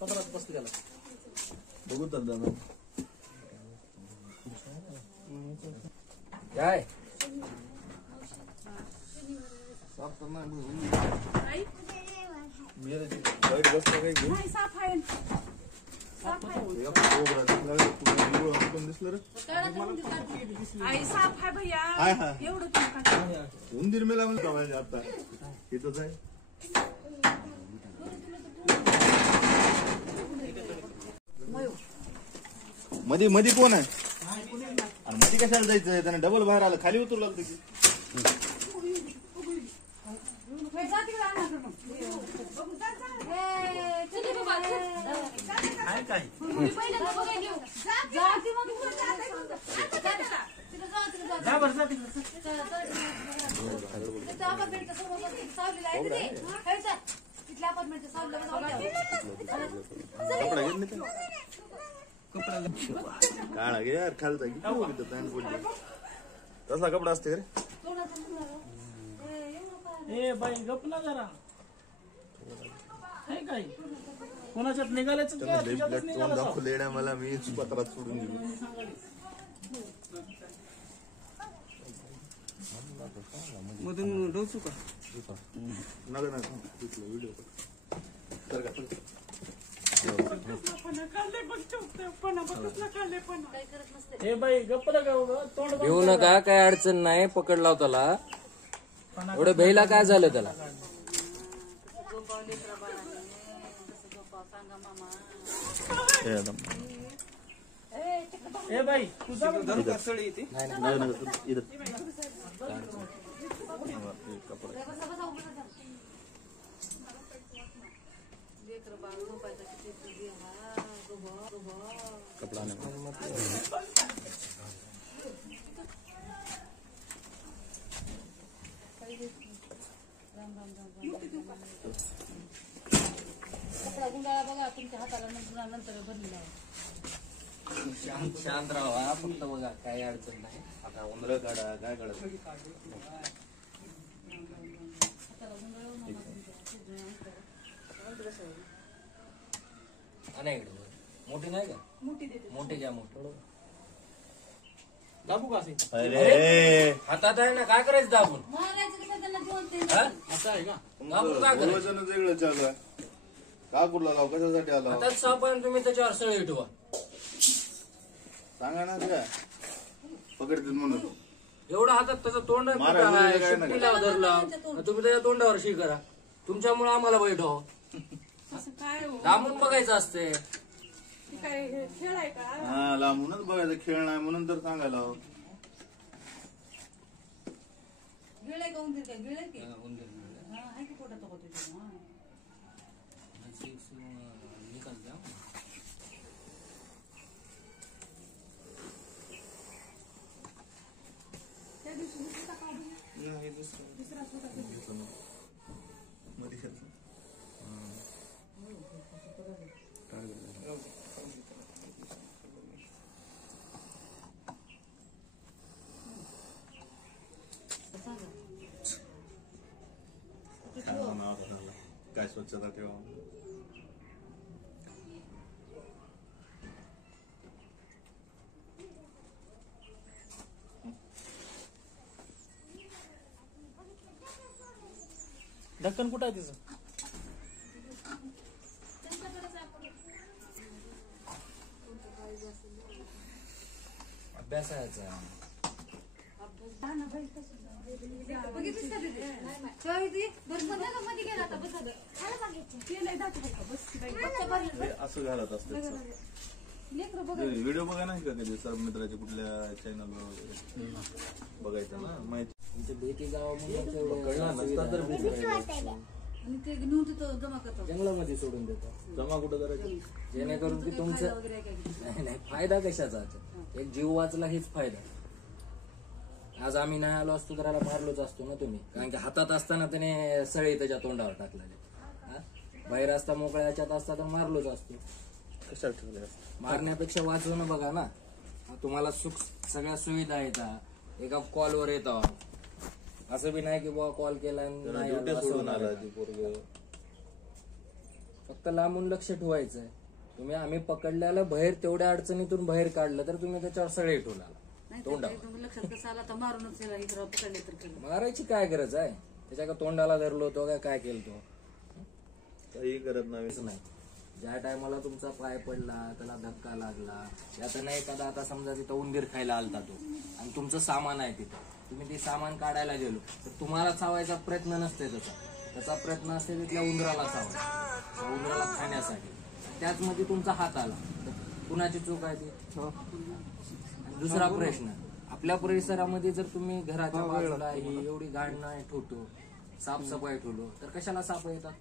पदरात बसली त्याला बघू दादा काय साफ करना मेरे वाइट बस काय घेऊ नाही साफ आहे आई साफ आहे भैया एवढं उंदीर मेला म्हणजे आता इथंच आहे मध्ये मध्ये कोण आहे आणि मध्ये कशाला जायचं त्याने डबल बाहेर आलं खाली उतरू लागतं की काय काळा गे यार खालचा तसा कपडा असते रे ए बाई गप ना जरा काय कोणाच्यात निघाल्याच दाखवले मला मी पत्रात सोडून दिलो मधून डोसू का नका व्हिडिओ ए बाई गप्प तोंड घेऊ नका काय अडचण नाही पकडला त्याला एवढं भेला काय झालं त्याला ए बाई तुझा कपड़ा गुंडाळा बघा तुमच्या हाताला नंतर भरलेला शांत राहा फक्त बघा काही अडचण नाही आता उंदर काढा काय काढा मोठी नाही का मोठी घ्या मोठी दाबू का असे हातात आहे ना काय करायचं दाबून असं आहे का दाबून काय करायचं वेगळं चालू आहे का कुठला लाव कशासाठी आला हातात सापण तुम्ही त्याच्यावर सळी ठेवा सांगा ना काय पकडतील म्हणून एवढं हातात त्याचं तोंड शिट्टीला धरला तुम्ही त्याच्या तोंडावर शी करा तुमच्यामुळे आम्हाला वाईट हो लांबून बघायचं असते खेळ आहे का हा लांबूनच बघायचं खेळ नाही म्हणून तर सांगायला गिळ आहे का उंदीर काय गिळ आहे की आहे की पोटात त्या दिवशी दुसरा काय स्वच्छता ठेवा ढक्कन कुठं आहे तिचं अभ्यासाचा असं घालत असते व्हिडिओ बघा नाही का कधी सर मित्राचे कुठल्या चॅनलवर वगैरे बघायचं ना माहिती बेटी जंगलामध्ये सोडून देतात जमा कुठं करायचं जेणेकरून की तुमचं नाही फायदा कशाचा एक जीव वाचला हेच फायदा आज आम्ही नाही आलो असतो तर याला मारलोच असतो ना तुम्ही कारण की हातात असताना त्याने सळी त्याच्या तोंडावर टाकलेले बाहेर असता मोकळ्या ह्याच्यात असता तर मारलोच असतो कशाला ठेवलंय असं? मारण्यापेक्षा वाचवणं बघा ना. तुम्हाला सगळ्या सुविधा येतात, एका कॉलवर येतं. असं बी नाही की बुवा कॉल केला आणि त्यानं नाही ड्युटी आलं, असं सोडून होणार आला आहे. ती पोरग. फक्त लांबून लक्ष ठेवायचंय. आम्ही पकडल्याला बाहेर तेवढ्या अडचणीतून बाहेर काढलं तर तुम्ही त्याच्यावर सगळे ठेवला नाही तर तोंडावर. एकदम लक्षात कसं आला तर मारूनच त्याला इकडं पकडले तर केलं. मारायची काय गरज आहे? त्याच्या का तोंडाला धरलो तो काय केलं तो काही करत नाही. नाही. ज्या टायमाला तुमचा पाय पडला, त्याला धक्का लागला, यात नाही एखादा आता समजा तिथं उंदीर खायला आलता तो आणि तुमचं सामान आहे तिथं, तुम्ही ते सामान काढायला गेलो तर तुम्हाला चावायचा प्रयत्न नसते त्याचा प्रयत्न असते तिथल्या उंदराला चावायचा, त्या उंदराला खाण्यासाठी. त्याचमध्ये तुमचा हात आला तर कुणाची चूक आहे ती? आणि दुसरा प्रश्न, आपल्या परिसरामध्ये जर तुम्ही घराच्या बाजूला ही एवढी घाण नाही ठेवतो, साफसफाई ठेवलो तर कशाला साप येतात?